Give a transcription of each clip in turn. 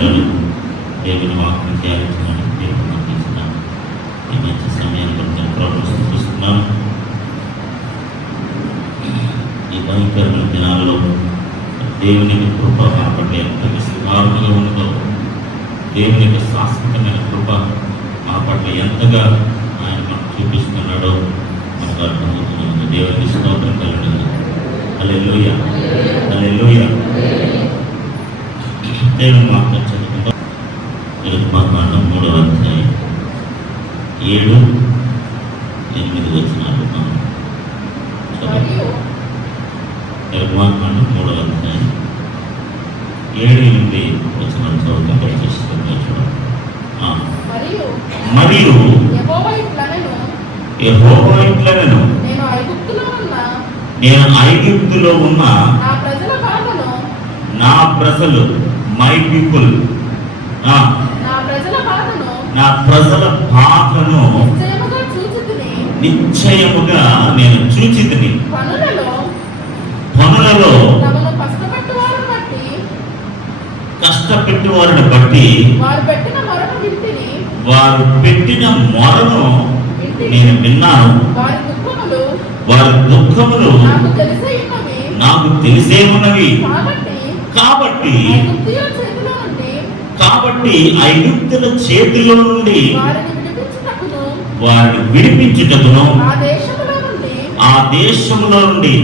నిమిషాలు దేవుని వాక్యం ధ్యానించమని దేవుని తీస్తున్నాను. ఈ మంచి సమయాన్ని కొంచెం ప్రోత్సహిస్తున్నాను. ఈ భయంకరమైన దినాల్లో దేవుని కృప కాబట్టి ఎంత విస్తృతంగా ఉన్నదో, దేవుని యొక్క శాశ్వతమైన కృప మా పట్ల ఎంతగా ఆయన మనకు చూపిస్తున్నాడో మనకు అర్థమవుతుంది. దేవునికి స్తోత్రం కలుగుతుంది. హల్లెలూయా, హల్లెలూయా. దేవుని వాక్యం చదువుకుంటాం. నిర్గమకాండం 3వ అధ్యాయం 7-8 వచనాలు మనం చదువుకుంటాం. నిర్గమకాండం 3వ అధ్యాయం 7-8 వచనాలు చదువుకుంటూ చూస్తున్నాం. మరియు యెహోవా ఇట్లనెను, నేను ఐగుప్తులో ఉన్న నా ప్రజలు మై పీపుల్ నా ప్రజల బాధను నిశ్చయముగా నేను చూచితిని. పనులలో కష్టపెట్టు వారిని బట్టి వారు పెట్టిన మొరను నేను విన్నాను. వారి దుఃఖములు నాకు తెలిసే ఉన్నవి. కాబట్టి ఐగుప్తుల చేతిలో నుండి వారిని విడిపించుటకును ఆ దేశములో నుండి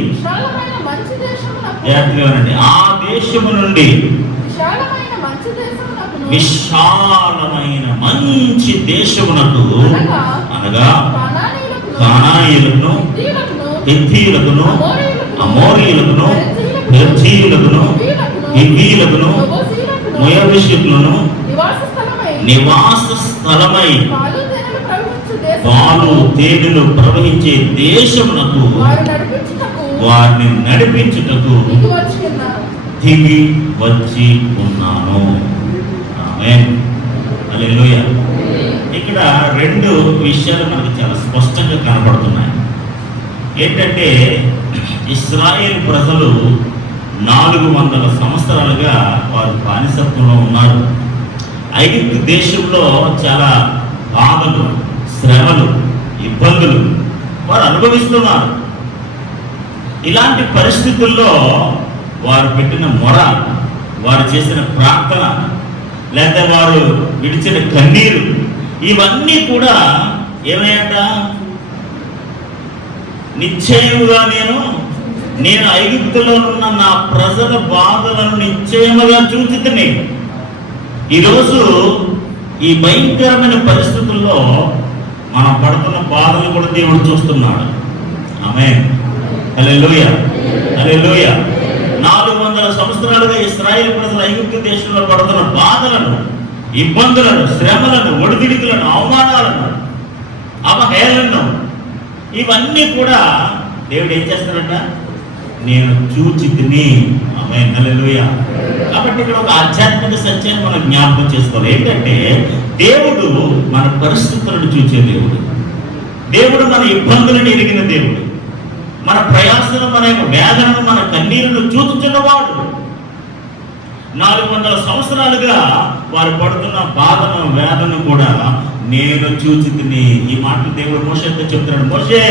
ఆ దేశము నుండి విశాలమైన మంచి దేశమునకు అనగా కానానీయులను, హిత్తీయులకును, అమోరీయులకును, పెర్జీయులకును, హివ్వీయులకును, మొయాబీయులను నివాస స్థలమై పాలు తేనెలు ప్రవహించే దేశమునకు వారిని నడిపించుటకు దిగి వచ్చి ఉన్నాను. ఆమేన్, హల్లెలూయా. ఇక్కడ 2 విషయాలు మనకు చాలా స్పష్టంగా కనబడుతున్నాయి. ఏంటంటే ఇశ్రాయేల్ ప్రజలు 400 సంవత్సరాలుగా వారు బానిసత్వంలో ఉన్నారు. ఐగుప్తు దేశంలో చాలా బాధలు, శ్రమలు, ఇబ్బందులు వారు అనుభవిస్తున్నారు. ఇలాంటి పరిస్థితుల్లో వారు పెట్టిన మొర, వారు చేసిన ప్రార్థన, లేదా వారు విడిచిన కన్నీరు, ఇవన్నీ కూడా ఏమయ్యాట? నిశ్చయముగా నేను ఐగుప్తులో ఉన్న నా ప్రజల బాధలను నిశ్చయముగా చూచితిని. ఈరోజు ఈ భయంకరమైన పరిస్థితుల్లో మనం పడుతున్న బాధలు కూడా దేవుడు చూస్తున్నాడు. ఆమేన్, హల్లెలూయా, హల్లెలూయా. 400 సంవత్సరాలుగా ఇశ్రాయేలు ప్రజలు ఐగుప్తు దేశంలో పడుతున్న బాధలను, ఇబ్బందులను, శ్రమలను, ఒడిదుడుకులను, అవమానాలను, అవహేళనను, ఇవన్నీ కూడా దేవుడు ఏం చేస్తాడంట? నేను చూచితిని. ఆమేన్, హల్లెలూయా. కాబట్టి ఇక్కడ ఒక ఆధ్యాత్మిక సత్యాన్ని మనం జ్ఞాపకం చేసుకోవాలి. ఏంటంటే దేవుడు మన పరిస్థితులను చూసే దేవుడు. దేవుడు మన ఇబ్బందులను ఎరిగిన దేవుడు. మన ప్రయాసను, మన యొక్క వేదనను, మన కన్నీరును చూచుచున్నవాడు. 400 సంవత్సరాలుగా వారు పడుతున్న బాధను, వేదనను కూడా నేను చూచితిని. ఈ మాటలు దేవుడు మోషేతో చెప్తున్నాడు. మోషే,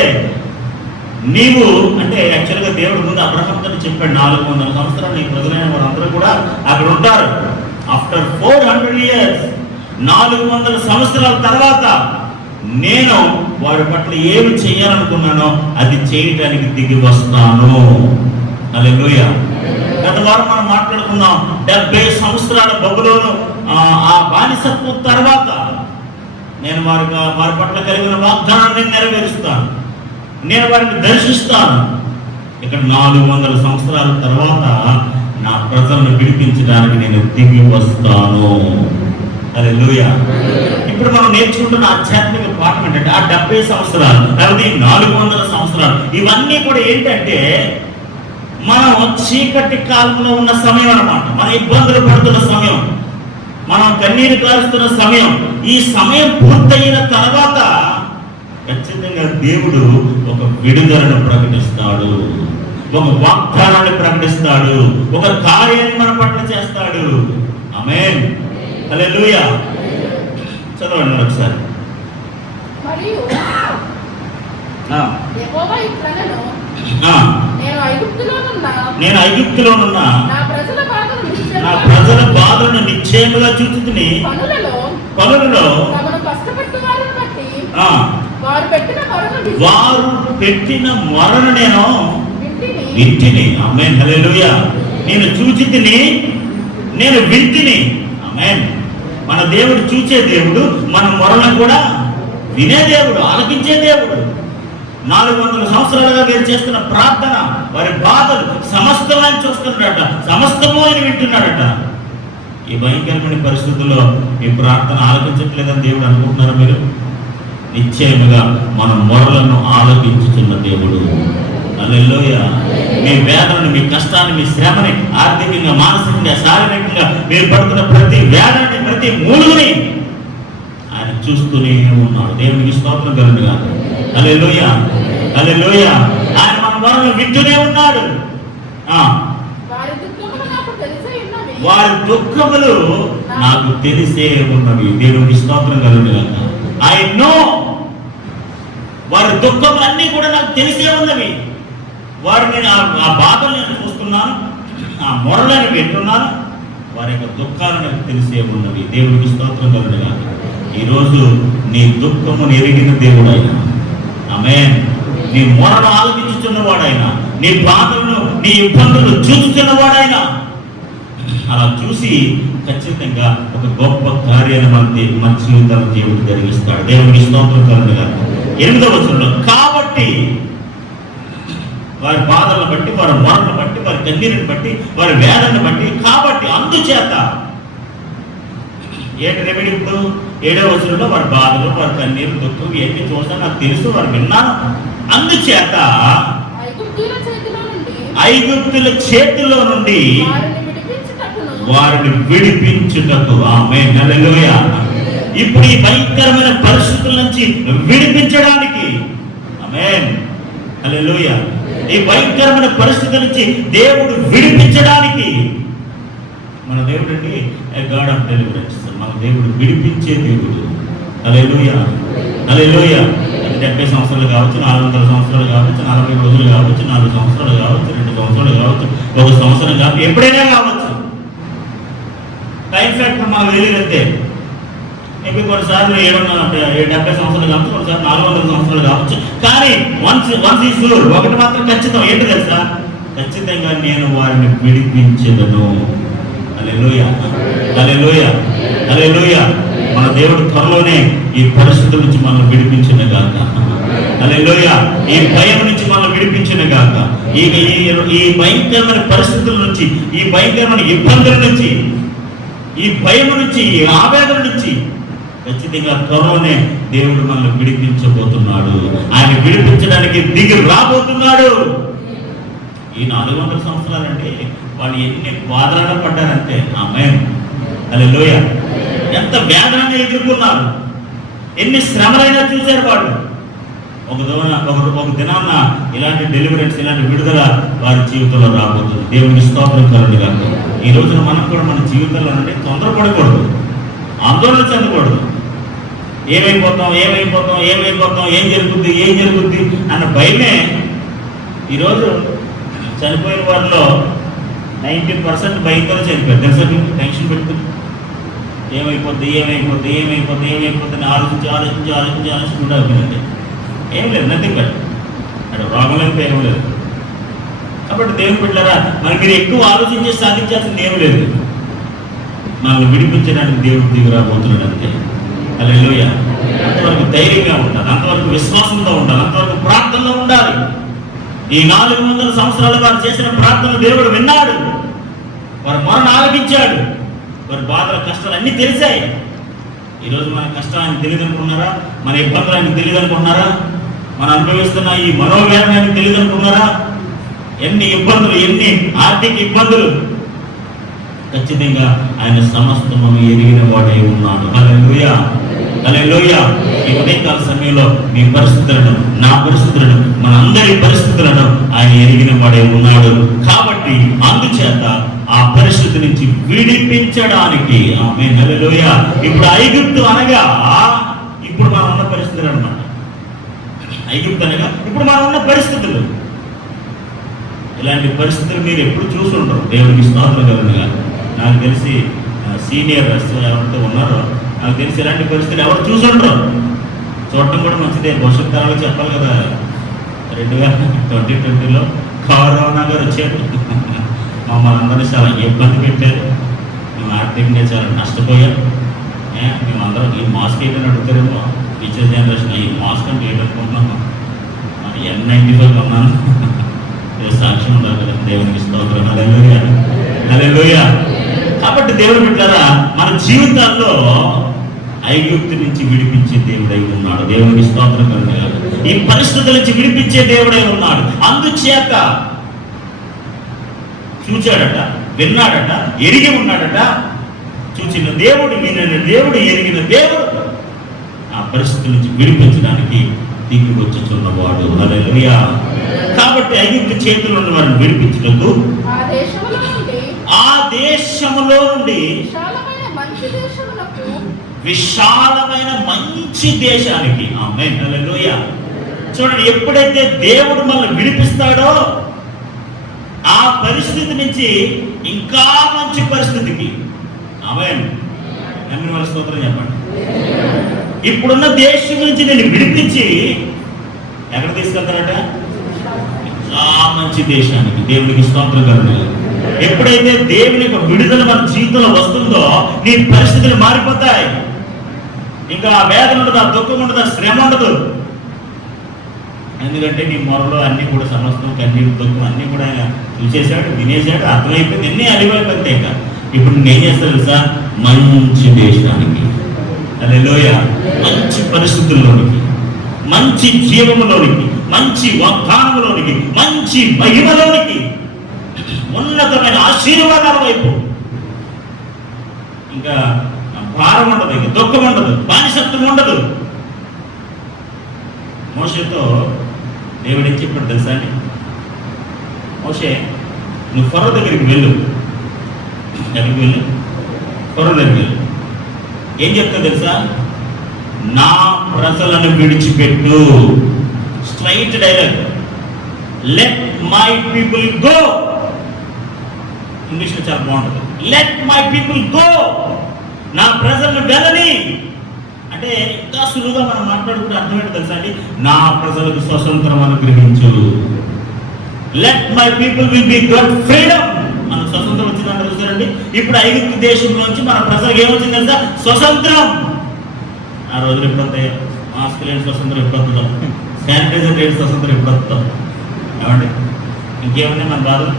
నీవు అంటే యాక్చువల్గా దేవుడు ముందు అబ్రహాంతో చెప్పాడు, 400 సంవత్సరాలు నీ ప్రజలైన వారందరూ కూడా అక్కడ ఉంటారు. ఆఫ్టర్ 400 years, 400 సంవత్సరాల తర్వాత నేను వారి పట్ల ఏమి చేయాలనుకున్నానో అది చేయడానికి దిగి వస్తాను. హల్లెలూయా. గత వారం మనం మాట్లాడుకున్నాం, 70 సంవత్సరాల బబులోను ఆ బానిసత్వం తర్వాత నేను వారి పట్ల కలిగిన వాగ్దానాన్ని నెరవేరుస్తాను, నేను వారిని దర్శిస్తాను. ఇక్కడ 400 సంవత్సరాల తర్వాత నా ప్రజలను విడిపించడానికి నేను దిగి వస్తాను. హల్లెలూయా. ఇప్పుడు మనం నేర్చుకుంటున్న ఆధ్యాత్మిక పాఠం ఏంటంటే ఆ 70 సంవత్సరాలు, లేకపోతే 400 సంవత్సరాలు, ఇవన్నీ కూడా ఏంటంటే మనం చీకటి కాలంలో ఉన్న సమయం అన్నమాట. మన ఇబ్బందులు పడుతున్న సమయం, మనం కన్నీరు కారుస్తున్న సమయం. ఈ సమయం పూర్తయిన తర్వాత ఖచ్చితంగా దేవుడు ఒక విడుదలను ప్రకటిస్తాడు, ఒక వాగ్దానాన్ని ప్రకటిస్తాడు, ఒక కార్యాన్ని మన పట్ల చేస్తాడు. ఆమేన్. హల్లెలూయా. చదవండి ఒకసారి. మరియు యెహోవా ఇట్లనెను, నేను ఐగుప్తులోనున్న నా ప్రజల బాధలను నిశ్చయముగా చూచుకుని పనులలో వారు పెట్టిన మొరను నేను వింటిని. ఆమేన్, హల్లెలూయా. నేను చూచితిని, నేను వింటిని. ఆమేన్. మన దేవుడు చూచే దేవుడు, మన మొరలను కూడా వినే దేవుడు, ఆలకించే దేవుడు. 400 సంవత్సరాలుగా వీరు చేస్తున్న ప్రార్థన, వారి బాధలు సమస్తము ఆయన చూస్తున్నాడట, సమస్తము ఆయన వింటున్నాడట. ఈ భయంకరమైన పరిస్థితుల్లో మీ ప్రార్థన ఆలకించట్లేదని దేవుడు అనుకుంటున్నారా మీరు? నిశ్చయముగా మన మొరలను ఆలకించుతున్న దేవుడు. హల్లెలూయా. మీ వేదనను, మీ కష్టాన్ని, మీ శ్రమని, ఆర్థికంగా, మానసికంగా, శారీరకంగా మీరు పడుతున్న ప్రతి వేదనని, ప్రతి మూలుగుని ఆయన చూస్తూనే ఉన్నాడు. దేవునికి స్తోత్రం కలుగునుగాక. హల్లెలూయా, హల్లెలూయా. ఆయన మన మొరలను వింటూనే ఉన్నాడు. వారి దుఃఖములు నాకు తెలిసే ఉన్నవి. దేవునికి స్తోత్రం కలుగునుగాక. ఐ నో, వారి దుఃఖములన్నీ కూడా నాకు తెలిసే ఉన్నవి. వారిని ఆ బాధలు నేను చూస్తున్నాను, ఆ మొరలను వింటున్నాను, వారి యొక్క దుఃఖాలు నాకు తెలిసే ఉన్నవి. దేవునికి స్తోత్రం కలుగునుగాక. ఈరోజు నీ దుఃఖమును ఎరిగిన దేవుడైనా, ఆమేన్, నీ మొరను ఆలకించుతున్నవాడైనా, నీ బాధలను, నీ ఇబ్బందులు చూస్తున్నవాడైనా, అలా చూసి ఖచ్చితంగా ఒక గొప్ప కార్యాన్ని మన జీవితాలను దేవుడు జరిగిస్తాడు. దేవునికి స్తోత్రం కలుగునుగాక. 8వ వచనంలో, కాబట్టి వారి బాధలను బట్టి, వారి మొరలను బట్టి, వారి కన్నీరుని బట్టి, వారి వేదనను బట్టి, కాబట్టి అందుచేత ఏంటి రెమెడీ? ఇప్పుడు 7వ వచనంలో వారి బాధలు, వారి కన్నీరు, దుఃఖం ఏంటి చూస్తా నాకు తెలుసు, వారు విన్నాను. అందుచేత ఐగుప్తుల చేతిలో నుండి వారిని విడిపించుటకు. ఆమేన్, హల్లెలూయా. ఇప్పుడు ఈ భయంకరమైన పరిస్థితుల నుంచి విడిపించడానికి, ఆమేన్, హల్లెలూయా, ఈ భయంకరమైన పరిస్థితుల నుంచి దేవుడు విడిపించడానికి, మన దేవుడు అండి గాడ్ ఆఫ్ డెలివరెన్స్. మన దేవుడు విడిపించే దేవుడు. హల్లెలూయా, హల్లెలూయా. 70 సంవత్సరాలు కావచ్చు, 400 సంవత్సరాలు కావచ్చు, 40 రోజులు కావచ్చు, 4 సంవత్సరాలు కావచ్చు, 2 సంవత్సరాలు కావచ్చు, 1 సంవత్సరం కావచ్చు, ఎప్పుడైనా కావచ్చు. టైం ఫ్యాక్టర్ మనకు తెలియదంతే. మేబీ కొన్నిసార్లు 70 సంవత్సరాలు కావచ్చు, కొన్నిసార్లు 400 సంవత్సరాలు కావచ్చు. కానీ వన్స్ ఈజ్ షూర్, ఒకటి మాత్రం ఖచ్చితం. ఏంటి తెలుసా? ఖచ్చితంగా నేను వారిని విడిపించెదను. హల్లెలూయా, హల్లెలూయా, హల్లెలూయా. మన దేవుడు త్వరలోనే ఈ పరిస్థితుల నుంచి మనల్ని విడిపించిన గాక. హల్లెలూయా. ఈ భయం నుంచి మనల్ని విడిపించిన గాక. ఈ భయంకరమైన పరిస్థితుల నుంచి, ఈ భయంకరమైన ఇబ్బందుల నుంచి, ఈ భయం నుంచి, ఈ ఆవేదన నుంచి ఖచ్చితంగా త్వరలోనే దేవుడు మనల్ని విడిపించబోతున్నాడు. ఆయన విడిపించడానికి దిగి రాబోతున్నాడు. ఈ 400 సంవత్సరాలంటే వాళ్ళు ఎన్ని బాధలను పడ్డారంటే, ఆమేన్, హల్లెలూయా. ఎంత వేదనని ఎదుర్కొన్నారు, ఎన్ని శ్రమలైనా చూశారు వాళ్ళు. ఒక దినాన్న ఇలాంటి డెలివరెన్స్, ఇలాంటి విడుదల వారి జీవితంలో రాబోతుంది. దేవునికి స్తోత్రం కలుగునుగాక. ఈ రోజున మనం కూడా మన జీవితంలో అంటే తొందరపడకూడదు, ఆందోళన చెందకూడదు. ఏమైపోతాం, ఏమైపోతాం, ఏమైపోతాం, ఏం జరుగుద్ది అన్న భయమే. ఈరోజు చనిపోయిన వారిలో 90% భయంతో చనిపోయారు. తెలుసా మీకు? టెన్షన్ పెట్టుకుని ఏమైపోద్ది అని ఆలోచించుకుంటూ అయిపోయిందండి. ఏం లేదు, నథింగ్ బట్ అక్కడ రోగం లేదు, ఏం లేదు. కాబట్టి దేవుని బిడ్డలారా, మరి మీరు ఎక్కువ ఆలోచించి సాధించాల్సింది ఏం లేదు. మనల్ని విడిపించడానికి దేవుడు దిగి రాబోతున్నాడు అంతే. హల్లెలూయా. అంతవరకు ధైర్యంగా ఉండాలి, అంతవరకు విశ్వాసంతో ఉండాలి, అంతవరకు ప్రార్థనలో ఉండాలి. ఈ 400 సంవత్సరాలు వారు చేసిన ప్రార్థన దేవుడు విన్నాడు, వారి మొరను ఆలకించాడు. వారి బాధల కష్టాలు అన్నీ తెలిసాయి. ఈరోజు మన కష్టం ఆయన తెలియదు అనుకున్నారా? మన ఇబ్బందులు ఆయన తెలియదు అనుకున్నారా? మనం అనుభవిస్తున్న ఈ మనోవేదన ఆయన తెలియదు అనుకున్నారా? ఎన్ని ఇబ్బందులు, ఎన్ని ఆర్థిక ఇబ్బందులు, ఖచ్చితంగా ఆయన సమస్తము ఎరిగిన వాడై ఉన్నాడు. హల్లెలూయా, హల్లెలూయా. ఈ ఉదయకాల సమయంలో మీ పరిస్థితులను, నా పరిస్థితులను, మన అందరి పరిస్థితులను ఆయన ఎరిగిన వాడై ఉన్నాడు. కాబట్టి అందుచేత ఆ పరిస్థితి నుంచి విడిపించడానికి. ఆమేన్, హల్లెలూయా. ఇప్పుడు ఐగుప్తు అనగా ఇప్పుడు మనం ఉన్న పరిస్థితులు అన్నమాట. ఐగుప్తు అనగా ఇప్పుడు మనం ఉన్న పరిస్థితులు. ఇలాంటి పరిస్థితులు మీరు ఎప్పుడు చూసి ఉంటారు. దేవునికి స్తోత్రం కలుగునుగా. నాకు తెలిసి సీనియర్ ఎవరితో ఉన్నారో నాకు తెలిసి ఇలాంటి పరిస్థితులు ఎవరు చూసి ఉంటారు. చూడటం కూడా మంచిదే, భవిష్యత్ తరాలు చెప్పాలి కదా. 2020లో కరోనా గారు వచ్చారు, మమ్మల్ని అందరినీ చాలా ఇబ్బంది పెట్టారు. మేము ఆర్థికంగా చాలా నష్టపోయాం. మేమందరం ఈ మాస్క్ ఏంటని అడుగుతారేమో ఫ్యూచర్ జనరేషన్. ఈ మాస్క్ అంటే ఏంటనుకుంటున్నాము, N95 కొన్నాను. సాక్ష్యం ఉండాలి కదా. దేవునికి స్తోత్రం, హల్లెలూయా, హల్లెలూయా. కాబట్టి దేవుడు బిడ్డలారా, మన జీవితాల్లో ఐగుప్తు నుంచి విడిపించే దేవుడై ఉన్నాడు. దేవునికి స్తోత్రం కలుగునుగా. ఈ పరిస్థితుల నుంచి విడిపించే దేవుడై ఉన్నాడు. అందుచేత చూచాడట, విన్నాడట, ఎరిగి ఉన్నాడట. చూచిన దేవుడు, వినిన దేవుడు, ఎరిగిన దేవుడు ఆ పరిస్థితుల నుంచి విడిపించడానికి దిగి వచ్చుచున్నవాడు. హల్లెలూయా. కాబట్టి ఐగుప్తు చేతిలో ఉన్న వారిని విడిపించుటకు ఆ దేశములో నుండి విశాలమైన మంచి దేశానికి. ఆమేన్, హల్లెలూయా. చూడండి, ఎప్పుడైతే దేవుడు మనల్ని విడిపిస్తాడో ఆ పరిస్థితి నుంచి ఇంకా మంచి పరిస్థితికి. ఆమేన్, అన్ని వాళ్ళ స్తోత్రం చెప్పండి. ఇప్పుడున్న దేశం నుంచి నేను విడిపించి ఎక్కడ తీసుకెళ్తారట? చాలా మంచి దేశానికి. దేవునికి స్తోత్రం కలుగునుగా. ఎప్పుడైతే దేవుని యొక్క విడుదల మన జీవితంలో వస్తుందో నీ పరిస్థితులు మారిపోతాయి. ఇంకా ఆ వేదన ఉండదు, ఆ దుఃఖం ఉండదు, ఆ శ్రమ ఉండదు. ఎందుకంటే నీ మొరలో అన్ని కూడా సమస్తం, కన్నీరు, దుఃఖం అన్ని కూడా ఆయన చూసేశాడు, వినేశాడు, అర్థమైపోయింది, అన్నీ అలివైపోతే. ఇంకా ఇప్పుడు నేను చేస్తాను తెలుసా? మంచి దేశానికి. హల్లెలూయా. మంచి పరిస్థితుల్లోనికి, మంచి జీవములోనికి, మంచి వాగ్దానములోనికి, మంచి మహిమలోనికి, ఉన్నతమైన ఆశీర్వాదాల వైపు. ఇంకా భారం ఉండదు, ఇంకా దుఃఖం ఉండదు, బానిసత్వం ఉండదు. మోషేతో దేవుడు ఏం చెప్పాడు తెలుసా అండి? మోషే, నువ్వు ఫరో దగ్గరికి వెళ్ళు. ఎక్కడికి వెళ్ళు? ఫరో దగ్గరికి వెళ్ళు. ఏం చెప్తా తెలుసా? నా ప్రజలను విడిచిపెట్టు. Straight dialogue. Let my people go. ఇంగ్లీష్లో చాలా బాగుంటుంది. Let my people go. నా ప్రజలను వెళ్ళని. అంటే ఇంకా సులువుగా మనం మాట్లాడుకుంటే అర్థం ఏంటో తెలుసా అండి? నా ప్రజలకు స్వతంత్రం అనుగ్రహించు. Let my people will be got freedom. మనకు స్వతంత్రం వచ్చిందని చూస్తారండి. ఇప్పుడు ఐగుప్తు దేశం నుంచి మన ప్రజలకు ఏమొచ్చింది తెలుసా? స్వతంత్రం. ఆ రోజులు ఎప్పుడు వస్తాయి? మాస్క్ లేని స్వతంత్రం ఎప్పుడు వస్తుందో, శానిటైజర్ లేని స్వతంత్రం ఎప్పుడు వస్తుందో. ఏమండి, ఇంకేమున్నాయి మన బాధలు?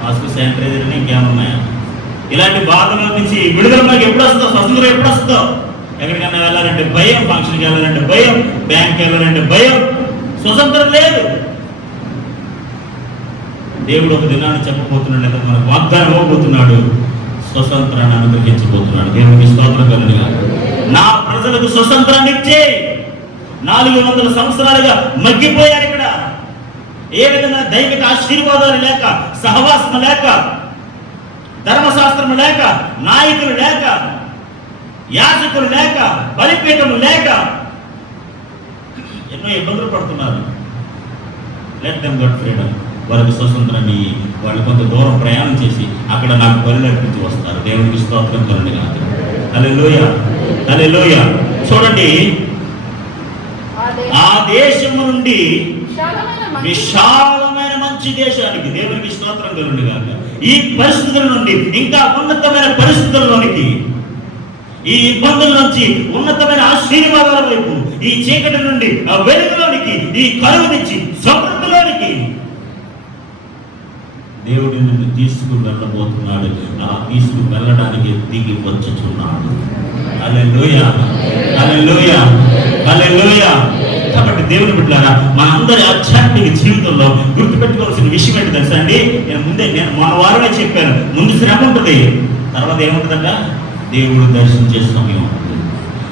మాస్క్, శానిటైజర్ అని ఇంకేమున్నాయా? ఇలాంటి బాధల నుంచి విడుదల మనకి ఎప్పుడు వస్తుందో, స్వతంత్రం ఎప్పుడు వస్తుందో. ఎక్కడికైనా వెళ్ళాలంటే భయం, ఫంక్షన్కి వెళ్ళాలంటే భయం, బ్యాంక్కి వెళ్ళాలంటే భయం. స్వతంత్రం లేదు. దేవుడు ఒక దినాన్ని చెప్పబోతున్నాడు, లేదా మనకు వాగ్దానం ఇవ్వబోతున్నాడు. స్వతంత్రాన్ని అనుగ్రహించబోతున్నాడు. దేవునికి స్తోత్రం కలుగునుగా. నా ప్రజలకు స్వతంత్రాన్ని ఇచ్చే. 400 సంవత్సరాలుగా మగ్గిపోయారు ఇక్కడ. ఏ విధంగా దైవిక ఆశీర్వాదాలు లేక, సహవాసం లేక, ధర్మశాస్త్రం లేక, నాయకులు లేక, యాజకులు లేక, బలిపీఠములు లేక ఎన్నో ఇబ్బందులు పడుతున్నారు. Let them get freedom. వారికి స్వతంత్రాన్ని, వాళ్ళు కొంత దూరం ప్రయాణం చేసి అక్కడ నాకు బలి అర్పించి వస్తారు. దేవునికి స్తోత్రం కలుగునుగా. హల్లెలూయా, హల్లెలూయా. చూడండి, ఆ దేశము నుండి విశాలమైన మంచి దేశానికి. దేవునికి స్తోత్రం కలుగునుగా. ఈ పరిస్థితుల నుండి ఇంకా ఉన్నతమైన పరిస్థితుల్లోనికి, ఈ ఇబ్బందుల నుంచి ఉన్నతమైన ఆశీర్వాదాల వైపు, ఈ చీకటి నుండి ఆ వెలుగులోనికి, ఈ కరువు నుంచి సమృద్ధిలోనికి దేవుడి నుండి తీసుకుని వెళ్ళబోతున్నాడు. ఆ తీసుకుని వెళ్ళడానికి దిగి వచ్చుచున్నాడు. హల్లెలూయా, హల్లెలూయా, హల్లెలూయా. కాబట్టి దేవుని బిడ్డలారా, మనందరి ఆధ్యాత్మిక జీవితంలో గుర్తుపెట్టుకోవాల్సిన విషయం ఏంటి తెలుసా అండి? నేను మన వారమే చెప్పాను, ముందు శ్రమ ఉంటుంది, తర్వాత ఏముంటుందట? దేవుడు దర్శించే సమయం ఉంటుంది.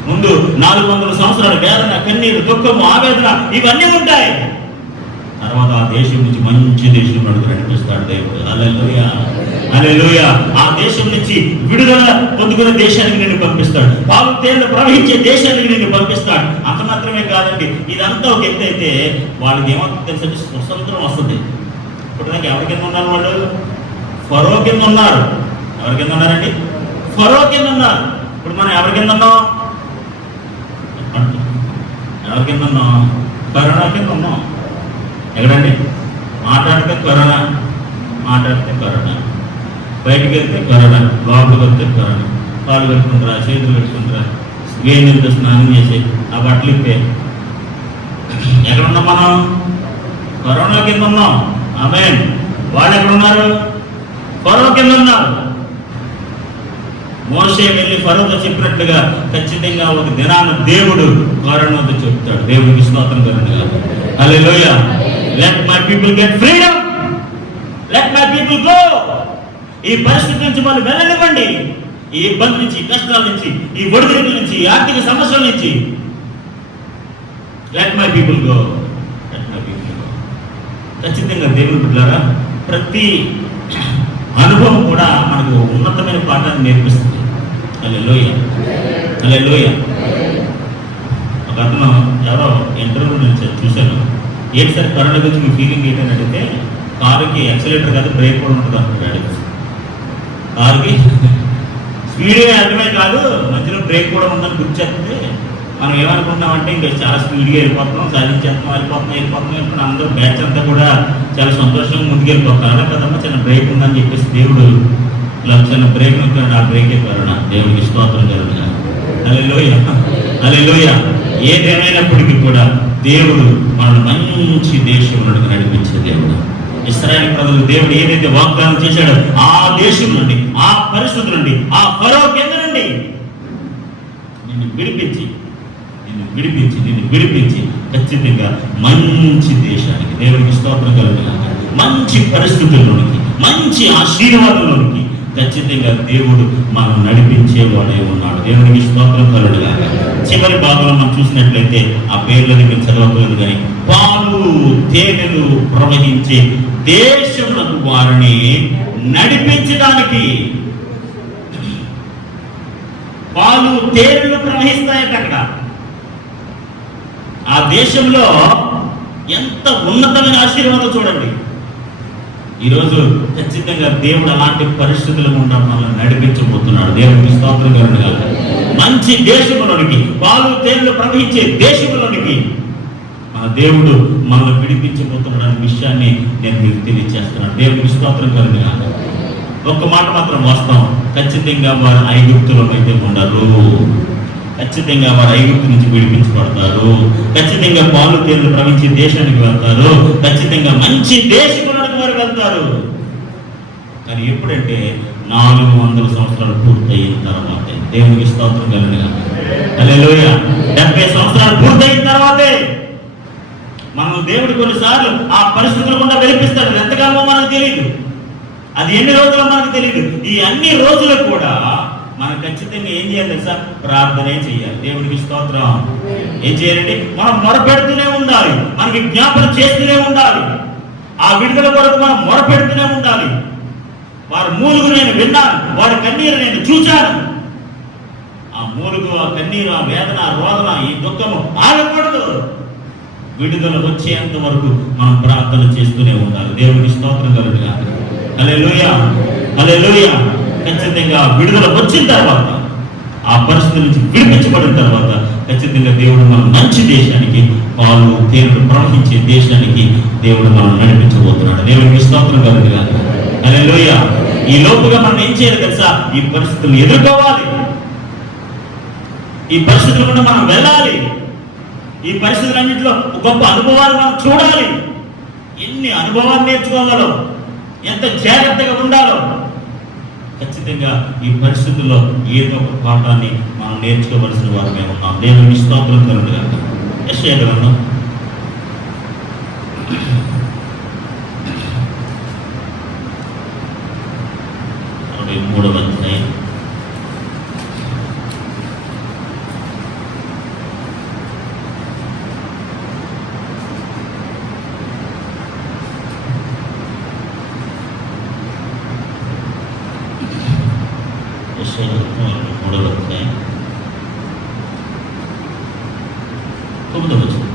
ముందు 400 సంవత్సరాల వేదన, కన్నీరు, దుఃఖము, ఆవేదన ఇవన్నీ ఉంటాయి. తర్వాత ఆ దేశం నుంచి మంచి దేశం నడుగు నడిపిస్తాడు దేవుడు. హల్లెలూయా, హల్లెలూయా. ఆ దేశం నుంచి విడుదల పొందుకునే దేశానికి నిన్ను పంపిస్తాడు. పాలు తేళ్లు ప్రవహించే దేశానికి నిన్ను పంపిస్తాడు. అంత మాత్రమే కాదండి, ఇదంతా ఒక ఎత్తు అయితే వాళ్ళకి ఏమవుతుంది తెలుసండి, స్వతంత్రం వస్తుంది. ఇప్పుడు దాకా ఎవరి కింద ఉన్నారు వాళ్ళు? ఫరో కింద ఉన్నారు. ఎవరి కింద ఉన్నారండి? ఫరో కింద ఉన్నారు. ఇప్పుడు మనం ఎవరి కింద ఉన్నాం? ఎవరి కింద ఉన్నాం? కరోనా కింద ఉన్నాం. ఎక్కడండి? మాట్లాడితే కరోనా, మాట్లాడితే కరోనా, బయటికి వెళ్తే కరోనా, లోపలికి వెళ్తే కరోనా. కాళ్ళు పెట్టుకుంటారా, చేతులు పెట్టుకుంటారా, వేడి నీళ్ళతో స్నానం చేసి ఆ బట్టలు ఇప్పే. ఎక్కడ ఉన్నాం మనం? కరోనా కింద ఉన్నాం. ఆమేన్. వాళ్ళు ఎక్కడ ఉన్నారు? ఫరో కింద ఉన్నారు. మోషే వెళ్ళి ఫరోతో చెప్పినట్లుగా ఖచ్చితంగా ఒక దినాన దేవుడు కరోనాతో చెప్తాడు. దేవుడికి స్తోత్రం కలుగునుగాక. హల్లెలూయా. Let my people get freedom, let my people go. ఈ పరిస్థితి నుంచి వాళ్ళు వెళ్ళనివ్వండి. ఈ ఇబ్బంది నుంచి, కష్టాల నుంచి, ఈ ఒడిదుడుకుల నుంచి, ఈ ఆర్థిక సమస్యల నుంచి. Let my people go, let my people go. ఖచ్చితంగా దేవుని బిడ్డలారా, ప్రతి అనుభవం కూడా మనకు ఉన్నతమైన పాఠాన్ని నేర్పిస్తుంది. హల్లెలూయా, హల్లెలూయా. ఒక అతను ఎవరో ఇంటర్వ్యూ నుంచి చూశాను. ఏంటి సార్ కరోనా గురించి మీ ఫీలింగ్ ఏంటని అడిగితే, కారుకి యాక్సిలేటర్ కాదు బ్రేక్ కూడా ఉంటుంది అంటున్నాడు. కారుకి స్పీడ్గా వెళ్ళడమే కాదు, మధ్యలో బ్రేక్ కూడా ఉందని గుర్తొస్తుంది. మనం ఏమనుకుంటున్నామంటే ఇంకా చాలా స్పీడ్గా వెళ్ళిపోతున్నాం, సాధించేస్తున్నాం, వెళ్ళిపోతున్నాం. అందరూ బ్యాచ్ అంతా కూడా చాలా సంతోషంగా ముందుకెళ్ళిపోతున్నారు. అలా కదమ్మా చిన్న బ్రేక్ ఉందని చెప్పేసి దేవుడు ఇలా చిన్న బ్రేక్ ఉంటాడు. ఆ బ్రేక్ కరోనా. దేవుడికి స్తోత్రం కలుగునుగాక. హల్లెలూయా, హల్లెలూయా. ఏదేమైనప్పటికీ కూడా దేవుడు మనల్ని మంచి దేశంలోకి నడిపించే దేవుడు. ఇశ్రాయేలు ప్రజలు దేవుడు ఏదైతే వాగ్దానం చేశాడో ఆ దేశం నుండి, ఆ పరిస్థితుల నుండి, ఆ ఫరో కింద నుండి నిన్ను విడిపించి ఖచ్చితంగా మంచి దేశానికి, దేవుడికి స్తోత్రం కలుగునుగాక, మంచి పరిస్థితుల్లోనికి, మంచి ఆశీర్వాదంలోనికి ఖచ్చితంగా దేవుడు మనం నడిపించేవాడే ఉన్నాడు. దేవుడికి స్తోత్రం కలుగునుగాక. చివరి భాగంలో మనం చూసినట్లయితే ఆ పేర్లని మేము చదవకూడదు కానీ, పాలు తేనెలు ప్రవహించే దేశములకు వారిని నడిపించడానికి. పాలు తేనెలు ప్రవహిస్తాయట అక్కడ. ఆ దేశంలో ఎంత ఉన్నతమైన ఆశీర్వాదం చూడండి. ఈరోజు ఖచ్చితంగా దేవుడు అలాంటి పరిస్థితుల గుండా మనల్ని నడిపించబోతున్నాడు. దేవుడికి స్తోత్రం కలుగునుగాక. మంచి దేశంలోనికి, పాలు తేనెలు ప్రవహించే దేశంలోనికి మన దేవుడు మనల్ని విడిపించబోతున్నాడు అనే విషయాన్ని నేను మీకు తెలియజేస్తున్నాను. దేవుడికి స్తోత్రం కలుగునుగాక. ఒక్క మాట మాత్రం వాస్తవం, ఖచ్చితంగా వారు ఐగుప్తులో అయితే ఉండరు. ఖచ్చితంగా వారు ఐగుప్తు నుంచి విడిపించబడతారు. ఖచ్చితంగా పాలు తేనెలు ప్రవహించే దేశానికి వెళ్తారు. ఖచ్చితంగా మంచి దేశంలోకి వారు వెళ్తారు. కానీ ఎప్పుడంటే 400 సంవత్సరాలు పూర్తయిన తర్వాతే. దేవునికి స్తోత్రం కలుగునుగాక. హల్లెలూయా. 70 సంవత్సరాలు పూర్తయిన తర్వాతే మనం దేవుడు కొన్నిసార్లు ఆ పరిస్థితులు గుండా వెలిపిస్తాడు. ఎంతకాలమో మనకు తెలియదు, అది ఎన్ని రోజులు మనకు తెలియదు. ఈ అన్ని రోజులు కూడా మనం ఖచ్చితంగా ఏం చేయాలి తెలుసా? ప్రార్థనే చేయాలి. దేవుడికి స్తోత్రం. ఏం చేయాలంటే మనం మొరపెడుతూనే ఉండాలి, మనకి జ్ఞాపన చేస్తూనే ఉండాలి. ఆ విడుదల కొరకు మనం మొరపెడుతూనే ఉండాలి. వారి మూలుగు నేను విన్నాను, వారి కన్నీరు నేను చూచాను. ఆ మూలుగు, ఆ కన్నీరు, ఆ వేదన, ఆ రోదన, ఈ దుఃఖము ఆగకూడదు. విడుదల వచ్చేంత వరకు మనం ప్రార్థన చేస్తూనే ఉండాలి. దేవుడికి స్తోత్రం కలుగునుగాక. హల్లెలూయా, హల్లెలూయా. ఖచ్చితంగా విడుదల వచ్చిన తర్వాత, ఆ పరిస్థితి నుంచి విడిపించబడిన తర్వాత ఖచ్చితంగా దేవుడు మనం మంచి దేశానికి, పాలు తేనెలు ప్రవహించే దేశానికి దేవుడు మనం నడిపించబోతున్నాడు. దేవుడికి స్తోత్రం కలుగునుగాక. హల్లెలూయా. ఈ లోపుగా మనం ఏం చేయాలి తెలుసా? ఈ పరిస్థితులను ఎదుర్కోవాలి. ఈ పరిస్థితుల నుండి మనం వెళ్ళాలి. ఈ పరిస్థితులన్నింటిలో గొప్ప అనుభవాలు మనం చూడాలి. ఎన్ని అనుభవాలు నేర్చుకోగలం, ఎంత జాగ్రత్తగా ఉండాలో. ఖచ్చితంగా ఈ పరిస్థితుల్లో ఏదో ఒక పాఠాన్ని మనం నేర్చుకోవలసిన వారమే ఉన్నాం. దేవునికి స్తోత్రం కలుగునుగాక. యెషయా గ్రంథం 43వ అధ్యాయం 43వ మూడవ అధ్యాయం 9వ వచనం.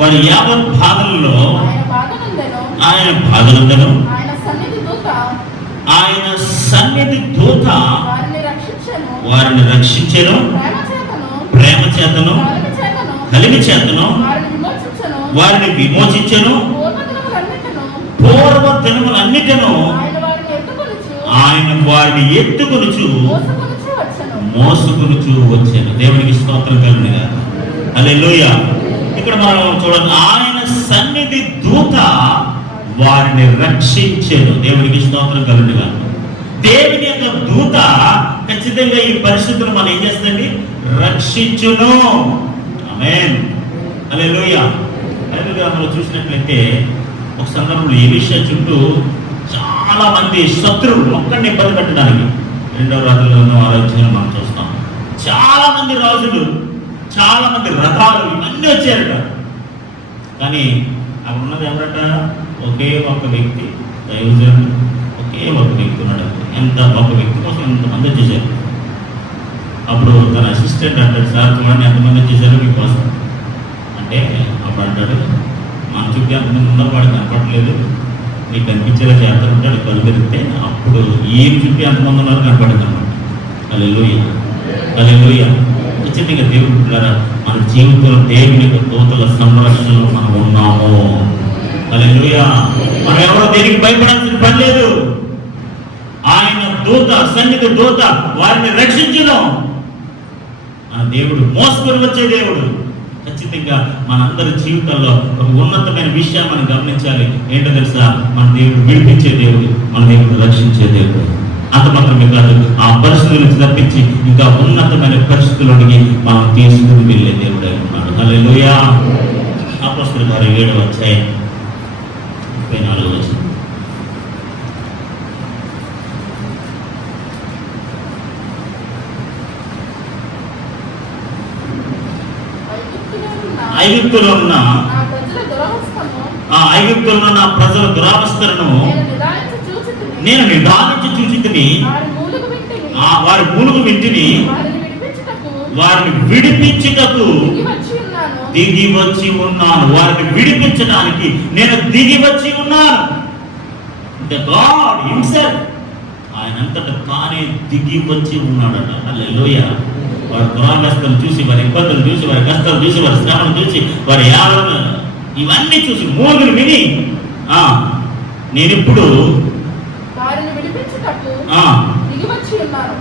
వారి యావత్ బాధలలో ఆయన బాధనందను ఆయన సన్నిధి దూత వారిని రక్షించెను, ప్రేమ చేతను కలిమి చేతను వారిని విమోచించెను, పూర్వ దినములన్నిటిను ఆయన వారిని ఎత్తుకొనుచు మోసుకొనుచు వచ్చాను. దేవునికి స్తోత్రం కలుగునుగా. హల్లెలూయా. ఇక్కడ మనం చూడండి, ఆయన సన్నిధి దూత వారిని రక్షించెను. దేవునికి స్తోత్రం కలుగునుగా. దేవుని యొక్క దూత ఖచ్చితంగా ఈ పరిస్థితులు మనం ఏం చేస్తుంది? రక్షించును. ఆమేన్. హల్లెలూయా. బైబిల్ గ్రంథంలో చూసినట్లయితే ఒక సందర్భంలో ఎలీషా చుట్టూ చాలా మంది శత్రువులు ఒక్కడిని ఇబ్బంది పెట్టడానికి, 2వ రాజులను ఆలోచన మనం చూస్తాం. చాలా మంది రాజులు, చాలా మంది రథాలు ఇవన్నీ వచ్చారట. కానీ అక్కడ ఉన్నది ఎవరట? ఒకే ఒక వ్యక్తి, దైవజనుడు. ఒకే ఒక వ్యక్తి ఉన్నాడు. ఎంత ఒక వ్యక్తి కోసం ఎంతమంది వచ్చేసారు. అప్పుడు తన అసిస్టెంట్ అంటాడు, సార్ చూడండి ఎంతమంది వచ్చేసారు మీకోసం అంటే, అప్పుడు అంటాడు, మన చుట్టూ ఎంతమంది ఉన్నారు వాడు కనపడలేదు, నీకు కనిపించేలా చేస్తూ ఉంటాడు. కళ్ళు పెరిగితే అప్పుడు ఏం చుట్టూ ఎంతమంది ఉన్నారు కనపడదు అనమాట. హల్లెలూయా. హల్లెలూయా. ఖచ్చితంగా దేవుడు బిడ్డలారా, మన జీవితంలో దేవుని యొక్క దూతల సంరక్షణలో మనం ఉన్నాము. హల్లెలూయా. మనం ఎవరో దేనికి భయపడాల్సిన పని లేదు. ఆయన దూత, సన్నిధి దూత వారిని రక్షించడం. మన దేవుడు మోసుకొని వచ్చే దేవుడు. ఖచ్చితంగా మనందరి జీవితాల్లో ఒక ఉన్నతమైన విషయాన్ని మనం గమనించాలి. ఏంటో తెలుసా? మన దేవుడు విడిపించే దేవుడు, మన దేవుడు రక్షించే దేవుడు. అంత మాత్రమే కాదు, ఆ పరిస్థితుల నుంచి తప్పించి ఇంకా ఉన్నతమైన పరిస్థితుల్లోకి మనం తీసుకుని వెళ్ళే దేవుడు ఉన్నాడు. హల్లెలూయా. అపోస్తలుల కార్యాలు 7వ అధ్యాయం 34వ వచనం. ఐగుప్తులో ఉన్న నా ప్రజల దురవస్థలను నేను నిదానించి చూచితిని, వారి మూలుగు వింటిని, వారిని విడిపించుటకు దిగి వచ్చి ఉన్నాను. వారిని విడిపించడానికి నేను దిగి వచ్చి ఉన్నాను. ద గాడ్ హిమ్సెల్ఫ్, ఆయనంతట తానే దిగి వచ్చి ఉన్నాడట. హల్లెలూయా. వారి దురావస్థలు చూసి, వారి ఇబ్బందులు చూసి, వారి కష్టాలు చూసి, వారి శ్రమలు చూసి, వారి యావన ఇవన్నీ చూసి మూలుగులు విని నేనిప్పుడు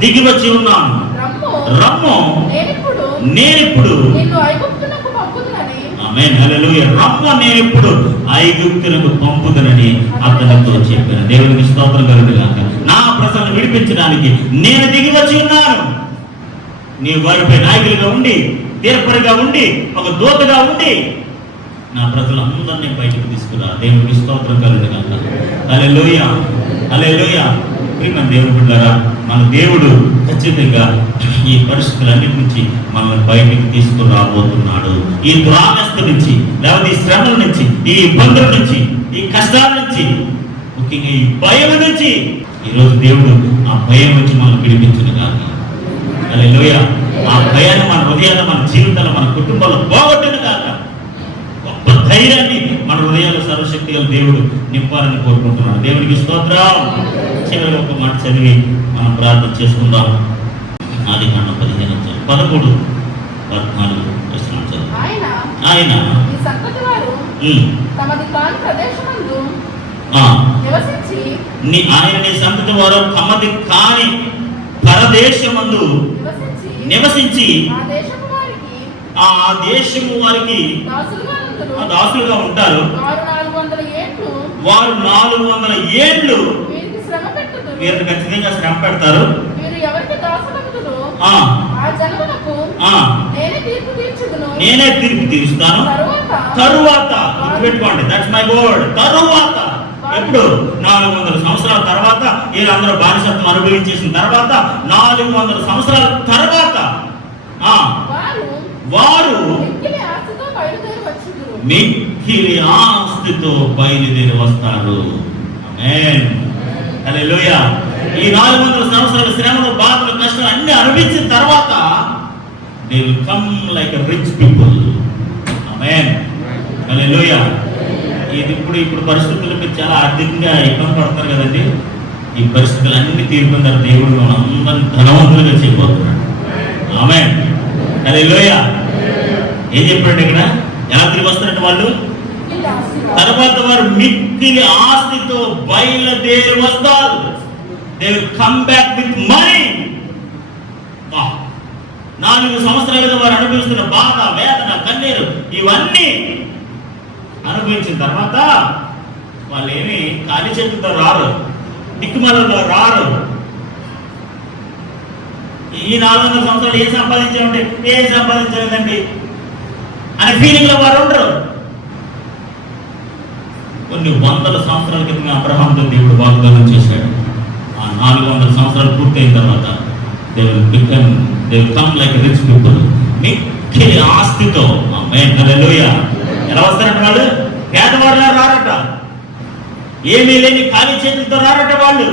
దిగి వచ్చి ఉన్నాను. రమ్ము, నేనిప్పుడు ఆమేన్. హల్లెలూయా. రమ్ము, నేనిప్పుడు ఐగుప్తులకు పంపుదనని అతనితో చెప్పాను. దేవునికి స్తోత్రం కలుగుగాక. నా ప్రజలను విడిపించడానికి నేను దిగి వచ్చి ఉన్నాను. నీ వారిపై నాయకులుగా ఉండి, తీర్పరిగా ఉండి, ఒక దూతగా ఉండి నా ప్రజలందరినీ బయటకు తీసుకురా. దేవునికి స్తోత్రం కలుగుగాక. హల్లెలూయా. హల్లెలూయా. ప్రియమైన దేవుని బిడ్డలారా, మన దేవుడు ఖచ్చితంగా ఈ పరిస్థితులన్నిటి నుంచి మనల్ని బయటికి తీసుకురాబోతున్నాడు. ఈ దురావస్థ నుంచి, లేకపోతే ఈ శ్రమల నుంచి, ఈ ఇబ్బందుల నుంచి, ఈ కష్టాల నుంచి, ముఖ్యంగా ఈ భయం నుంచి ఈరోజు దేవుడు ఆ భయం నుంచి మనల్ని విడిపించును కాక. హల్లెలూయా. ఆ భయాన్ని మన హృదయాన్ని, మన జీవితాల్లో, మన కుటుంబాల్లో పోగొట్టును కాక. గొప్ప ధైర్యాన్ని మన హృదయాల్లో సర్వశక్తి గల దేవుడు నింపాలని కోరుకుంటున్నాడు. దేవునికి స్తోత్రం. చివరిగా ఒక మాట చదివి మనం ప్రార్థన చేసుకుందాం. ఆదికాండం 15:13-14 వచనాలు. ఆయన ఆయన నీ సంతతి వారు తమది కాని పరదేశమందు నివసించి ఆ దేశము వారికి దాసులుగా ఉంటారు. వారు 400 ఏళ్ళు వీరిని ఖచ్చితంగా శ్రమ పెడతారు. నేనే తీర్పు తీరుస్తాను. తరువాత గుర్తుపెట్టుకోండి, దట్స్ మై వర్డ్. తరువాత ఎప్పుడు? 400 సంవత్సరాల తర్వాత, వీళ్ళందరూ బానిసత్వం అనుభవించేసిన తర్వాత, 400 సంవత్సరాల తర్వాత వారు మిక్కిలి ఆస్తితో బయలుదేరి వస్తారు. ఆమేన్. హల్లెలూయా. ఈ 400 సంవత్సరాల శ్రమలు, బాధలు, కష్టాలు అన్ని అనుభవించిన తర్వాత they will come like a rich people. ఆమేన్. హల్లెలూయా. ఇది ఇప్పుడు పరిస్థితులు మీరు చాలా ఆర్థికంగా ఇబ్బంది పడతారు కదండి. ఈ పరిస్థితులు అన్ని తీరుకున్నారు. దేవుడు అందరిని ధనవంతులుగా చేయబోతున్నాడు. ఆమేన్. హల్లెలూయా. ఏం చెప్పాడు ఇక్కడ? ఎలా తిరిగి వస్తారంటే వాళ్ళు తర్వాత వారు మిక్కిలి ఆస్తితో బయలుదేరి వస్తారు. They will come back with money. 4 సంవత్సరాలుగా వారు అనుభవిస్తున్న బాధ, వేదన, కన్నీరు ఇవన్నీ అనుభవించిన తర్వాత వాళ్ళు ఏమి ఖాళీ చేతులతో రారు, దిక్కుమలలో రారు. ఈ 400 సంవత్సరాలు ఏం సంపాదించామంటే ఏం సంపాదించలేదండి అనే ఫీలింగ్ లో వారు ఉండరు. కొన్ని వందల సంవత్సరాల క్రితం అబ్రహాంతో దేవుడు వాగ్దానం చేశాడు. ఆ 400 సంవత్సరాలు పూర్తయిన తర్వాత they will come like rich people. మిక్కిలి ఆస్తితో. ఆమేన్. హల్లెలూయా. ఎలా వస్తారంట వాళ్ళు? పేదవాళ్ళ రారట, ఏమీ లేని ఖాళీ చేతులతో రారట వాళ్ళు.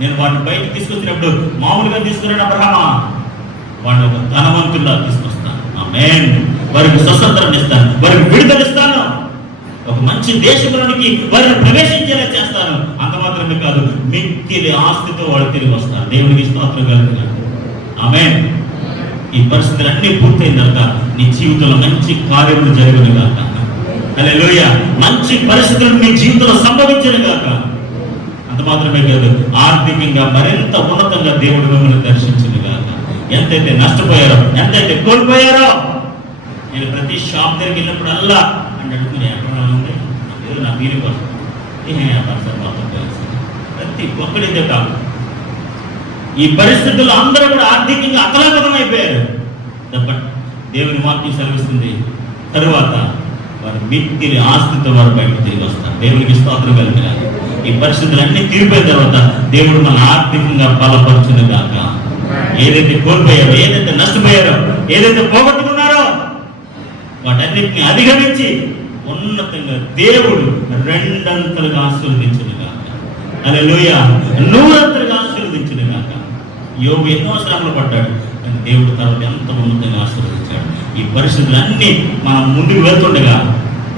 నేను వాడిని బయటకు తీసుకొచ్చినప్పుడు మామూలుగా తీసుకున్నాడు అబ్రహామా, వాడిని ఒక ధనవంతుల్లా తీసుకొస్తాను. ఆమేన్. వారికి స్వతంత్రం ఇస్తాను, వారికి విడుదలిస్తాను, ఒక మంచి దేశంలోనికి వారిని ప్రవేశించేలా చేస్తాను. అంత మాత్రమే కాదు, మిక్కిలి ఆస్తితో వాళ్ళు తిరిగి వస్తారు. దేవునికి స్తోత్రం కలుగుతారు. ఆమేన్. ఈ పరిస్థితులన్నీ పూర్తయిన తర్వాత నీ జీవితంలో మంచి కార్యములు జరుగును గాక. హల్లెలూయా. మంచి పరిస్థితులు నీ జీవితంలో సంభవించను గాక. అంత మాత్రమే కాదు, ఆర్థికంగా మరింత ఉన్నతంగా దేవుడు మిమ్మల్ని దర్శించును గాక. ఎంతైతే నష్టపోయారో, ఎంతైతే కోల్పోయారో. నేను ప్రతి షాప్ దగ్గరికి వెళ్ళినప్పుడల్లా అంటే అడుగుతున్నా, ఎక్కడ ఉంది నా వీరి కోసం ప్రతి ఒక్కడితే కాదు. ఈ పరిస్థితుల్లో అందరూ కూడా ఆర్థికంగా అతలాకుతం అయిపోయారు. బట్ దేవుని వాక్యం సెలవిస్తుంది, తరువాత వారి మిక్కిలి ఆస్తితో వారు బయటకు తిరిగి వస్తారు. దేవునికి స్తోత్రం కలుగుతారు. ఈ పరిస్థితులన్నీ తీరిపోయిన తర్వాత దేవుడు మన ఆర్థికంగా బలపరచును గాక. ఏదైతే కోల్పోయారో, ఏదైతే నష్టపోయారో, ఏదైతే పోగొట్టుకున్నారో వాటన్నిటిని అధిగమించి ఉన్నతంగా దేవుడు రెండంతలుగా ఆశీర్వదించును గాక. హల్లెలూయా. 100 ఆశీర్వదించును గాక. యోబు ఎన్నో శ్రమలు పడ్డాడు, కానీ దేవుడు తర్వాత ఎంత ఉన్నతంగా ఆశీర్వదించాడు. ఈ పరిస్థితులన్నీ మనం ముందుకు వెళ్తుండగా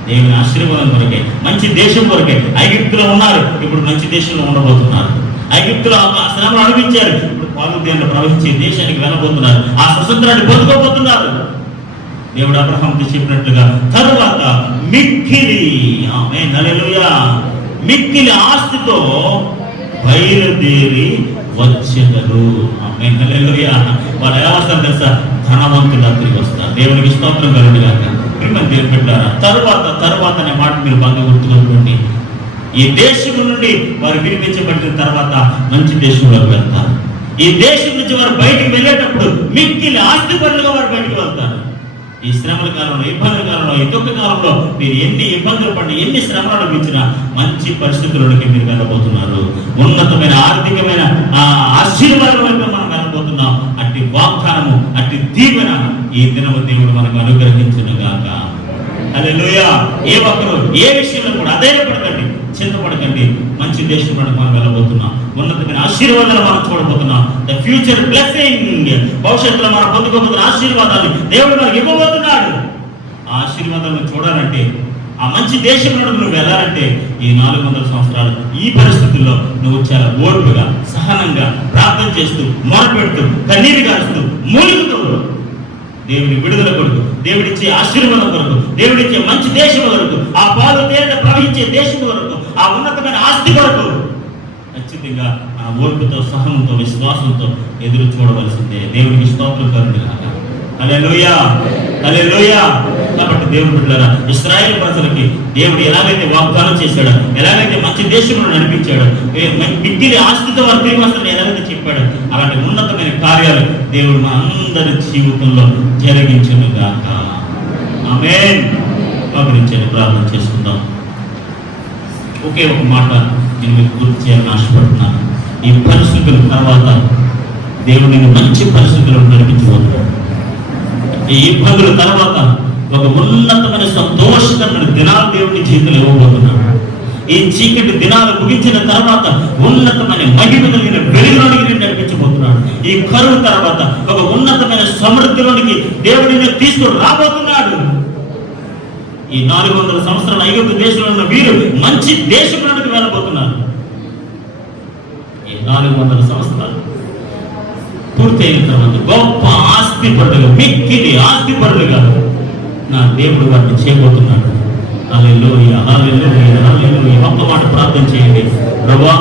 దేవుని ఆశీర్వాదం కొరకే, మంచి దేశం కొరకే. ఐగుప్తులో ఉన్నారు, ఇప్పుడు మంచి దేశంలో ఉండబోతున్నారు. ఐగుప్తులో ఆ శ్రమను అనుభవించారు, ఇప్పుడు పాలుద్యాన్ని ప్రవహించే దేశానికి వెళ్ళబోతున్నారు. ఆ స్వతంత్రాన్ని పొందుకోబోతున్నారు. దేవుడు అబ్రహాముతో చెప్పినట్లుగా తరువాత మిక్కిలి. ఆమేన్. హల్లెలూయా. మిక్కిలి ఆస్తితో బయలుదేరి వచ్చెదరు. ఆమేన్. హల్లెలూయా. వాళ్ళు ఎలా వస్తారు తెలుసా? ధనవంతులా తిరిగి వస్తారు. దేవునికి స్తోత్రం కలుగును గాక. మిమ్మల్ని దేవుడు పెట్టారా? తరువాత అనే మాట మీరు బాగా గుర్తుపెట్టుకోండి. ఈ దేశం నుండి వారు విడిపించబడిన తర్వాత మంచి దేశంలోకి వెళ్తారు. ఈ దేశం నుంచి వారు బయటికి వెళ్ళేటప్పుడు మిక్కిలి ఆస్తిపరులుగా వారు బయటికి వెళ్తారు. ఈ శ్రమల కాలంలో, ఇబ్బందుల కాలంలో, ఈ దుఃఖ కాలంలో మీరు ఎన్ని ఇబ్బందులు పడి, ఎన్ని శ్రమలు అనుభవించినా మంచి పరిస్థితుల్లోకి మీరు వెళ్ళబోతున్నారు. ఉన్నతమైన ఆర్థికమైన ఆశీర్వాదం వైపు మనం వెళ్ళబోతున్నాం. అట్టి వాగ్దానము, అట్టి దీవెన ఈ దినము దేవుడు మనకు అనుగ్రహించును గాక. హల్లెలూయా. ఏ ఒక్కరు ఏ విషయంలో కూడా అధైర్యపడకండి, చింతపడకండి. మంచి దేశంలో మనం వెళ్ళబోతున్నాం. ఉన్నతమైన ఆశీర్వాదాలు మనం చూడబోతున్నాం. ద ఫ్యూచర్ బ్లెస్సింగ్, భవిష్యత్తులో మనం పొందుకోబోతున్న ఆశీర్వాదాలు దేవుడు మనకు ఇవ్వబోతున్నాడు. ఆ ఆశీర్వాదాలను చూడాలంటే, ఆ మంచి దేశంలో నువ్వు వెళ్ళాలంటే ఈ 400 సంవత్సరాలు ఈ పరిస్థితుల్లో నువ్వు చాలా ఓర్పుగా, సహనంగా ప్రార్థన చేస్తూ, మొరపెడుతూ, కన్నీరు కారుస్తూ, మూలుగుతూ దేవుని విడుదల కొరకు, దేవుడిచ్చే ఆశీర్వాదం కొరకు, దేవుడిచ్చే మంచి దేశం కొరకు, ఆ పాలు తేనె ప్రవహించే దేశం కొరకు, ఆ ఉన్నతమైన ఆస్తి కొరకు ఖచ్చితంగా ఆ ఓర్పుతో, సహనంతో, విశ్వాసంతో ఎదురు చూడవలసిందే. దేవునికి స్తోత్రం కలుగును గాక. హల్లెలూయా. హల్లెలూయా. కాబట్టి దేవుని బిడ్డలారా, ఇశ్రాయేలు ప్రజలకి దేవుడు ఎలాగైతే వాగ్దానం చేశాడో, ఎలాగైతే మంచి దేశంలో నడిపించాడో, మిక్కిలి ఆస్తితో వారు తిరిగి వస్తారని ఎలాగైతే చెప్పాడో, అలాంటి ఉన్నతమైన కార్యాలు దేవుడు మా అందరి జీవితంలో జరిగించును గాక. ఆమేన్. గురించి ప్రార్థన చేసుకుందాం. ఒకే ఒక మాట నేను మీకు గుర్తు చేయాలని ఆశపడుతున్నాను. ఈ పరిస్థితుల తర్వాత దేవుడు నేను మంచి పరిస్థితులను నడిపించబోతున్నాడు. ఈ ఇబ్బందుల తర్వాత ఒక ఉన్నతమైన సంతోషకరమైన దినాలు దేవుడిని జీవితంలో ఇవ్వబోతున్నాడు. ఈ చీకటి దినాలు ముగించిన తర్వాత ఉన్నతమైన మహిమ కలిగిన వెలుగులోనికి నేను నడిపించబోతున్నాడు. ఈ కరువు తర్వాత ఒక ఉన్నతమైన సమృద్ధిలోనికి దేవుడిని తీసుకుని రాబోతున్నాడు. ఈ 400 సంవత్సరాల ఐగుప్తు దేశంలో ఉన్న వీరు మంచి దేశంలోనికి వెళ్ళబోతున్నారు. ఈ 400 సంవత్సరాలు పూర్తయిన తర్వాత గొప్ప ఆస్తిపరుడుగా, మిక్కిలి ఆస్తిపరుడుగా నా దేవుడు వారిని చేయబోతున్నాడు. హల్లెలూయా, హల్లెలూయా, హల్లెలూయా. ఒక్క మాట ప్రార్థన చేయండి. ప్రభువా,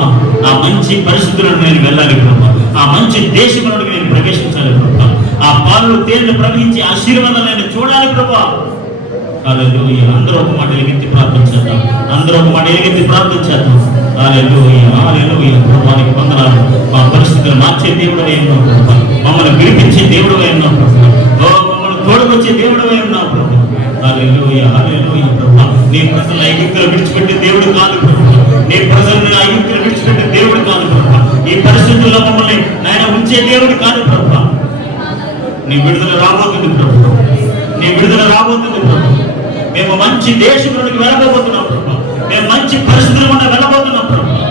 ఆ మంచి పరిస్థితులను నేను వెళ్ళాలి ప్రభువా, ఆ మంచి దేశంలోకి నేను ప్రవేశించాలి ప్రభువా, ఆ పాలు తేనెలు ప్రవహించి ఆశీర్వాదాలు నేను చూడాలి ప్రభువా. హల్లెలూయా. అందరూ ఒక మాట ఎలుగెత్తి ప్రార్థన చేద్దాం. అందరూ ఒక మాట ఎలుగెత్తి ప్రార్థన చేద్దాం. హల్లెలూయా, హల్లెలూయా. ప్రభువానికి వందనాలు. మా పరిస్థితులు మార్చే దేవుడవై ఉన్నావు ప్రభువా, మమ్మల్ని విడిపించే దేవుడవై ఉన్నావు ప్రభువా, మమ్మల్ని తోడుకొచ్చే దేవుడవై ఉన్నావు ప్రభువా. హల్లెలూయా, హల్లెలూయా. ప్రభువా, నీ ప్రజలను ఐగుప్తులో విడిచిపెట్టే దేవుడు కాదు ప్రభువా, నీ ప్రజలను ఐగుప్తులో విడిచిపెట్టే దేవుడు కాదు ప్రభువా, ఈ పరిస్థితుల్లో మమ్మల్ని నాయన ఉంచే దేవుడు కాదు ప్రభువా. నీ విడుదల రాబోతుంది ప్రభువా, నీ విడుదల రాబోతుంది ప్రభువా. మేము మంచి దేశంలోకి వెళ్ళబోతున్నాం ప్రభువా, మేము మంచి పరిస్థితులు గుండా వెళ్ళబోతున్నాం ప్రభువా,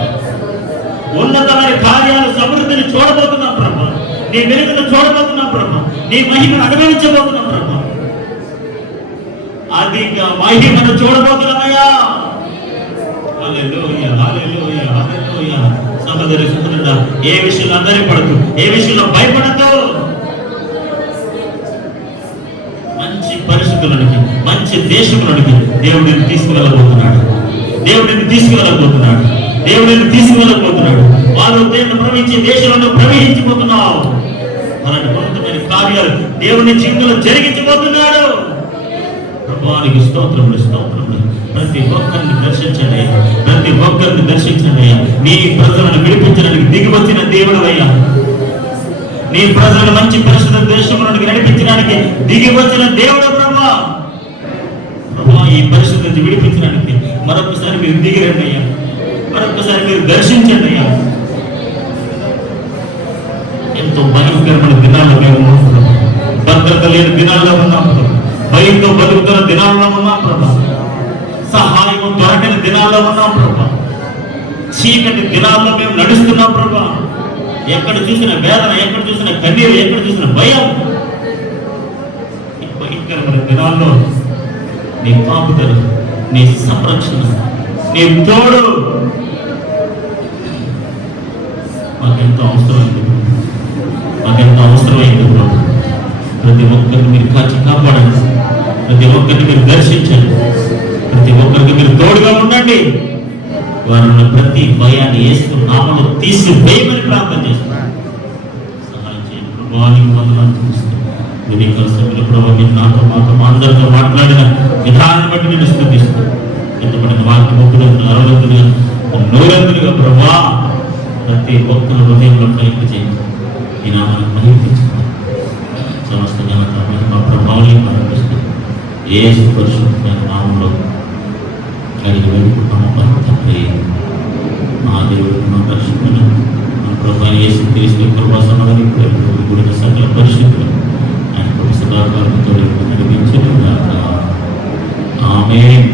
ఉన్నతమైన కార్యాలు సమృద్ధిని చూడబోతున్నాం ప్రభువా, నీ వెలుగును చూడబోతున్నాం ప్రభువా, నీ మహిమను అనుభవించబోతున్నాం ప్రభువా, అధిక మహిమను చూడబోతున్నామయ్యా. హల్లెలూయా, హల్లెలూయా, హల్లెలూయా. సహోదరి సహోదరుడా, ఏ విషయంలో అందరి పడదు, ఏ విషయంలో భయపడద్దు. మంచి పరిస్థితులకి, మంచి దేశంలోనికి దేవుడిని తీసుకువెళ్ళబోతున్నాడు. దేవుడిని తీసుకువెళ్ళబోతున్నాడు. దేవుడిని తీసుకువెళ్ళబోతున్నాడు. వాళ్ళు దేవుని ప్రవహించే దేశంలో ప్రవహించిపోతున్నావు. అలాంటి ఉన్నతమైన కార్యాలు దేవుని జీవితంలో జరిగించబోతున్నాడు. ప్రభువానికి స్తోత్రములు, స్తోత్రములు. ప్రతి ఒక్కరిని దర్శించండి, ప్రతి ఒక్కరిని దర్శించండి అయ్యా. నీ ప్రజలను విడిపించడానికి దిగి వచ్చిన దేవుడు అయ్యా. నీ ప్రజలను మంచి పరిశుద్ధ దేశంలోనికి నడిపించడానికి దిగి వచ్చిన దేవుడు ప్రభువా. ప్రభువా, ఈ పరిశుద్ధ నుంచి విడిపించడానికి మరొకసారి మీరు దిగి రండి అయ్యా, మరొకసారి మీరు దర్శించండి అయ్యా. ఎంతో భయంకరమైన దినాల్లో మేము ఉన్నాం ప్రభా, భద్రత లేని దినాల్లో ఉన్నాం ప్రభా, భయంతో బతుకుతున్న దినాల్లో ఉన్నాం ప్రభా, సహాయం దొరకని దినాల్లో ఉన్నాం ప్రభా, చీకటి దినాల్లో మేము నడుస్తున్నాం ప్రభా. ఎక్కడ చూసిన వేదన, ఎక్కడ చూసిన కన్నీరు, ఎక్కడ చూసిన భయం. ఈ భయంకరమైన దినాల్లో నీ కాపుదల, నీ సంరక్షణ, నీ తోడు మాకెంతో అవసరమైంది, మాకెంతో అవసరమైంది ప్రభు. ప్రతి ఒక్కరిని మీరు కాచి కాపాడండి, ప్రతి ఒక్కరిని మీరు దర్శించండి, ప్రతి ఒక్కరికి మీరు తోడుగా ఉండండి. వారిని ప్రతి భయాన్ని యేసు నామములో తీసి వేయమని ప్రార్థన చేస్తున్నాను. సహాయం చేయండి ప్రభువానికి వందనాలు చూపిస్తాను. మీరు కలిసి ప్రభావ మీరు నాతో మాతో అందరితో మాట్లాడిన విధానాన్ని బట్టి నేను స్తుతిస్తాను. ఎంతపడిన వారికి మొక్కులంతులు, అరవలంతులుగా, 100 ప్రభా ప్రతి ఒక్కరు హృదయంలో కలిపి చేయండి. ఈ నామాన్ని మహిమించుకోండి. సమస్త ఘనత మా ప్రభావాన్ని ప్రారంభిస్తాం. యేసు పరిశుద్ధమైన నామంలో అడిగి వేడుకుంటున్నాము తండ్రి. మా దేవుడు, మా పరిశుద్ధుడు, మా ప్రభు యేసు క్రీస్తు కృపా సమాధానం గుడి సకల పరిశుద్ధులు ఆయన సదాకాలంతో నడిపించడం ఆమేన్.